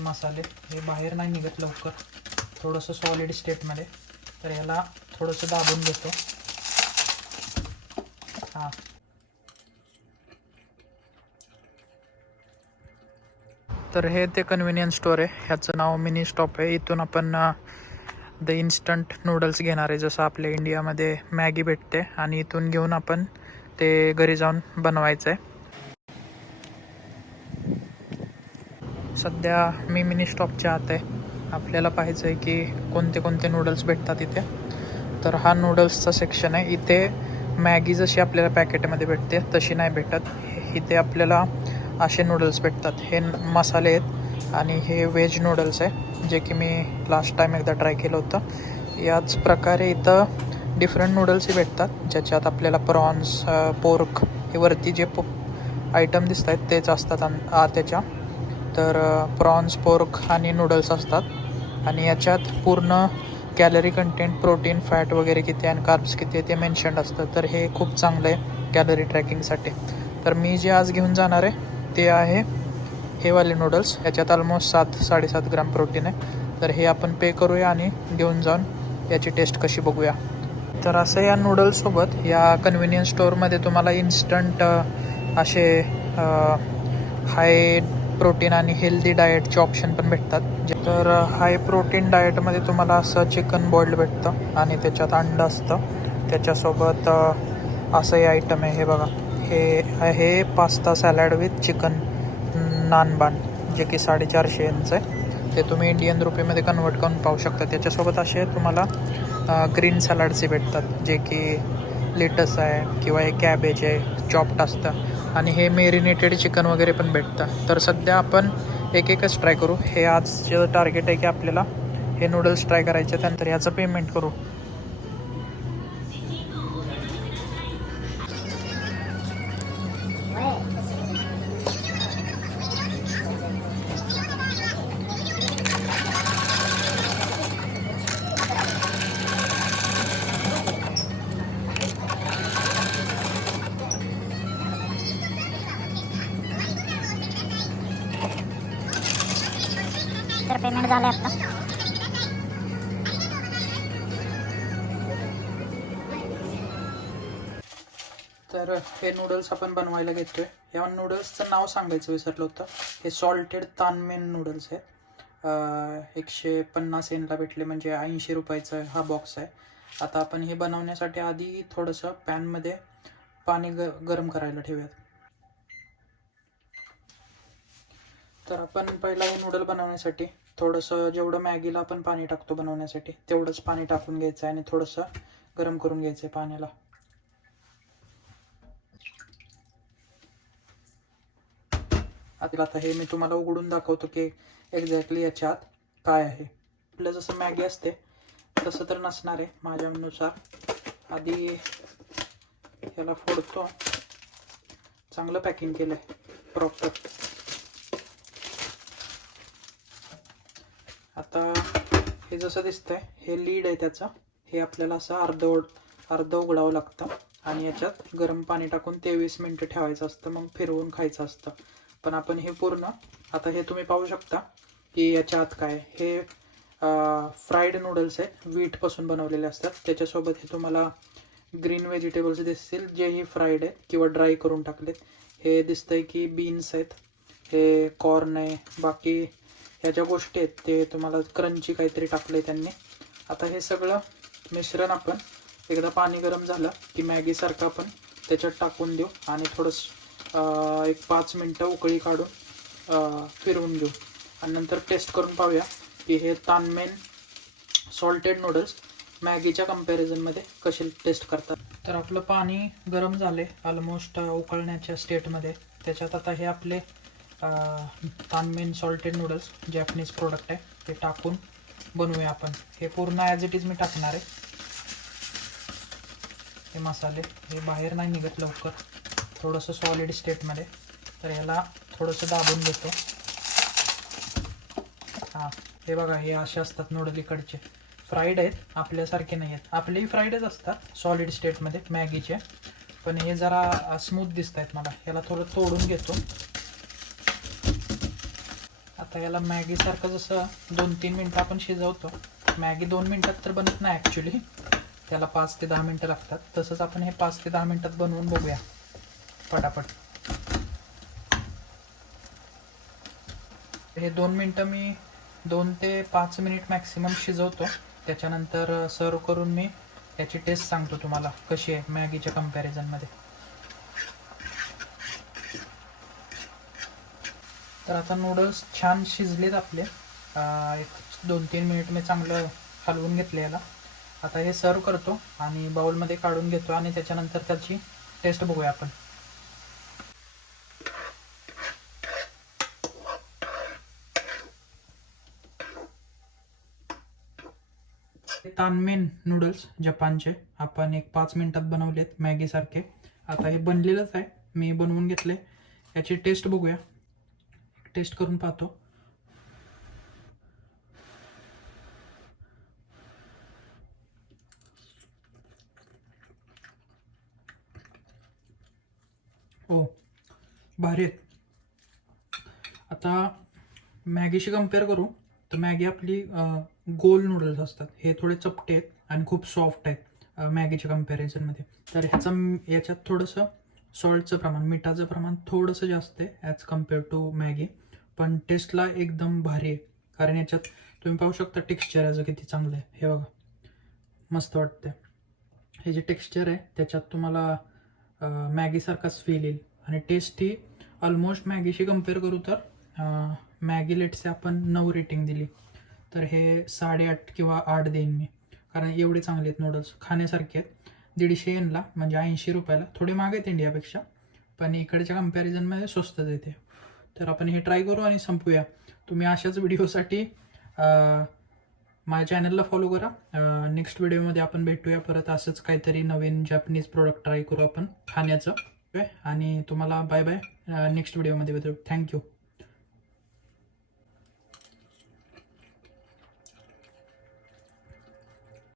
हे मसाले हे बाहेर नाही निघत लवकर, थोडंसं सॉलिड स्टेटमध्ये. तर याला थोडंसं दाबून घेतो. हां, तर हे ते कन्व्हिनियन्स स्टोअर आहे. ह्याचं नाव मिनी स्टॉप आहे. इथून आपण द इन्स्टंट नूडल्स घेणार आहे, जसं आपल्या इंडियामध्ये मॅगी भेटते, आणि इथून घेऊन आपण ते घरी जाऊन बनवायचं आहे. सध्या मी मिनी स्टॉपच्या आत आहे. आपल्याला पाहायचं आहे की कोणते कोणते नूडल्स भेटतात इथे. तर हा नूडल्सचा सेक्शन आहे. इथे मॅगी जशी आपल्याला पॅकेटमध्ये भेटते तशी नाही भेटत. इथे आपल्याला असे नूडल्स भेटतात. हे मसाले आहेत आणि हे व्हेज नूडल्स आहे, जे की मी लास्ट टाईम एकदा ट्राय केलं होतं. याच प्रकारे इथं डिफरंट नूडल्सही भेटतात, ज्याच्यात आपल्याला प्रॉन्स, पोर्क, हे वरती जे आयटम दिसत आहेत तेच असतात त्याच्या. तर प्रॉन्स, पोर्क आणि नूडल्स असतात. आणि याच्यात पूर्ण कॅलरी कंटेंट, प्रोटीन, फॅट वगैरे किती आणि कार्ब्स किती आहे ते मेन्शन्ड असतं. तर हे खूप चांगलं आहे कॅलरी ट्रॅकिंगसाठी. तर मी जे आज घेऊन जाणार आहे ते आहे हे वाले नूडल्स. याच्यात ऑलमोस्ट 7-7.5 ग्राम प्रोटीन आहे. तर हे आपण पे करूया आणि घेऊन जाऊन याची टेस्ट कशी बघूया. तर असं या नूडल्ससोबत या कन्व्हिनियन्स स्टोअरमध्ये तुम्हाला इन्स्टंट असे हाय प्रोटीन आणि हेल्दी डाएटचे ऑप्शन पण भेटतात. तर हाय प्रोटीन डाएटमध्ये तुम्हाला असं चिकन बॉइल्ड भेटतं आणि त्याच्यात अंडं असतं. त्याच्यासोबत असं हे आयटम आहे, हे बघा, हे आहे पास्ता सॅलॅड विथ चिकन नानबान, जे की 450 यांचं आहे. ते तुम्ही इंडियन रुपीमध्ये कन्वर्ट करून पाहू शकता. त्याच्यासोबत असे तुम्हाला ग्रीन सॅलडचे भेटतात, जे की लेटस आहे किंवा हे कॅबेज आहे, चॉप्ड असतं. आणि हे मेरिनेटेड चिकन वगैरे पण भेटतं. तर सध्या आपण एकच ट्राय करू. हे आजचं टार्गेट आहे की आपल्याला हे नूडल्स ट्राय करायचे. त्यानंतर ह्याचं पेमेंट करू. तर पेमेंट झालं आता. तर हे नूडल्स आपण बनवायला घेतोय. या नूडल्सचं नाव सांगायचं विसरलं होतं. हे सॉल्टेड तानमेन नूडल्स आहेत. 150 येनला भेटले, म्हणजे 80 रुपयाचा हा बॉक्स आहे. आता आपण हे बनवण्यासाठी आधी थोडंसं पॅनमध्ये पाणी गरम करायला ठेवूयात. तर आपण पहिला हे नूडल बनवण्यासाठी थोडंसं, जेवढं मॅगीला आपण पाणी टाकतो बनवण्यासाठी तेवढंच पाणी टाकून घ्यायचं आहे आणि थोडंसं गरम करून घ्यायचं आहे पाण्याला. आता हे मी तुम्हाला उघडून दाखवतो की एक्झॅक्टली याच्या आत काय आहे. आपलं जसं मॅगी असते तसं तर नसणार आहे माझ्यानुसार. आधी ह्याला फोडतो. चांगलं पॅकिंग केलं आहे प्रॉपर. आता हे जसं दिसतंय हे लीड आहे त्याचं. हे आपल्याला असं अर्ध उघडावं लागतं आणि याच्यात गरम पाणी टाकून 23 मिनटं ठेवायचं असतं, मग फिरवून खायचं असतं. पण आपण हे पूर्ण, आता हे तुम्ही पाहू शकता की याच्या आत काय, हे फ्राईड नूडल्स आहे, व्हीटपासून बनवलेले असतात. त्याच्यासोबत हे तुम्हाला ग्रीन व्हेजिटेबल्स दिसतील, जेही फ्राईड आहेत किंवा ड्राय करून टाकलेत. हे दिसतंय की बीन्स आहेत, हे कॉर्न आहे, बाकी ह्या ज्या गोष्टी आहेत ते तुम्हाला क्रंची काहीतरी टाकलं आहे त्यांनी. आता हे सगळं मिश्रण आपण एकदा पाणी गरम झालं की मॅगीसारखं आपण त्याच्यात टाकून देऊ आणि थोडंसं एक 5 मिनटं उकळी काढून फिरवून घेऊ आणि नंतर टेस्ट करून पाहूया की हे तानमेन सॉल्टेड नूडल्स मॅगीच्या कंपॅरिझनमध्ये कसे टेस्ट करतात. तर आपलं पाणी गरम झाले ऑलमोस्ट उकळण्याच्या स्टेटमध्ये. त्याच्यात आता हे आपले तानमेन सॉल्टेड नूडल्स, जॅपनीज प्रोडक्ट आहे, ते टाकून बनवूया आपण. हे पूर्ण ॲज इट इज मी टाकणार आहे. हे मसाले हे बाहेर नाही निघत लवकर, थोडंसं सॉलिड स्टेटमध्ये. तर ह्याला थोडंसं दाबून घेतो. हां, हे बघा, हे असे असतात नूडल इकडचे. फ्राईड आहेत, आपल्यासारखे नाही आहेत. आपलेही फ्राईडच असतात सॉलिड स्टेटमध्ये मॅगीचे, पण हे जरा स्मूथ दिसत आहेत मला. ह्याला थोडं तोडून घेतो. आता याला मॅगीसारखं जसं 2-3 मिनटं आपण शिजवतो, मॅगी 2 मिनटात तर बनत नाही ॲक्च्युली, त्याला 5 ते 10 मिनटं लागतात. तसंच आपण हे 5 ते 10 मिनटात बनवून बघूया पटापट. हे 2 मिनटं मी 2 ते 5 मिनिट मॅक्सिमम शिजवतो. त्याच्यानंतर सर्व करून मी त्याची टेस्ट सांगतो तुम्हाला कशी आहे मॅगीच्या कम्पॅरिझनमध्ये. तर आता नूडल्स छान शिजलेत आपले. एक 2-3 मिनिट मी चांगलं हलवून घेतले याला. आता हे सर्व करतो आणि बाउलमध्ये काढून घेतो आणि त्याच्यानंतर त्याची टेस्ट बघूया आपण. तानमेन नूडल्स जपानचे आपण एक 5 मिनिटात बनवलेत मॅगीसारखे. आता हे बनलेलंच आहे, मी बनवून घेतले. याची टेस्ट बघूया, टेस्ट करून पाहतो. हो, भारी आहेत. आता मॅगीशी कम्पेअर करू तर मॅगी आपली गोल नूडल्स असतात, हे थोडे चपटे आहेत आणि खूप सॉफ्ट आहेत मॅगीच्या कम्पॅरिझनमध्ये. तर याच्यात थोडंसं सॉल्टचं प्रमाण, मिठाचं प्रमाण थोडंसं जास्त आहे ॲज कम्पेअर टू मॅगी, पण टेस्टला एकदम भारी आहे. कारण याच्यात तुम्ही पाहू शकता टेक्स्चर याचं किती चांगलं आहे. हे बघा, मस्त वाटतं. हे जे टेक्स्चर आहे त्याच्यात तुम्हाला मॅगीसारखाच फील येईल आणि टेस्ट ही ऑलमोस्ट मॅगीशी कम्पेअर करू तर मॅगी लेटचे आपण 9 रेटिंग दिली तर हे 8.5 किंवा 8 देईन मी. कारण एवढे चांगले आहेत नूडल्स, खाण्यासारखे आहेत. 150 येनला म्हणजे 80 रुपयाला, थोडे महाग आहेत इंडियापेक्षा, पण इकडच्या कम्पॅरिझनमध्ये स्वस्तच येते. तर आपण हे ट्राय करू आणि संपूया. तुम्ही अशाच व्हिडिओसाठी माझ्या चॅनलला फॉलो करा. नेक्स्ट व्हिडिओमध्ये आपण भेटूया परत, असंच काहीतरी नवीन जॅपनीज प्रोडक्ट ट्राय करू आपण खाण्याचं. आणि तुम्हाला बाय बाय, नेक्स्ट व्हिडिओमध्ये भेटू. थँक्यू.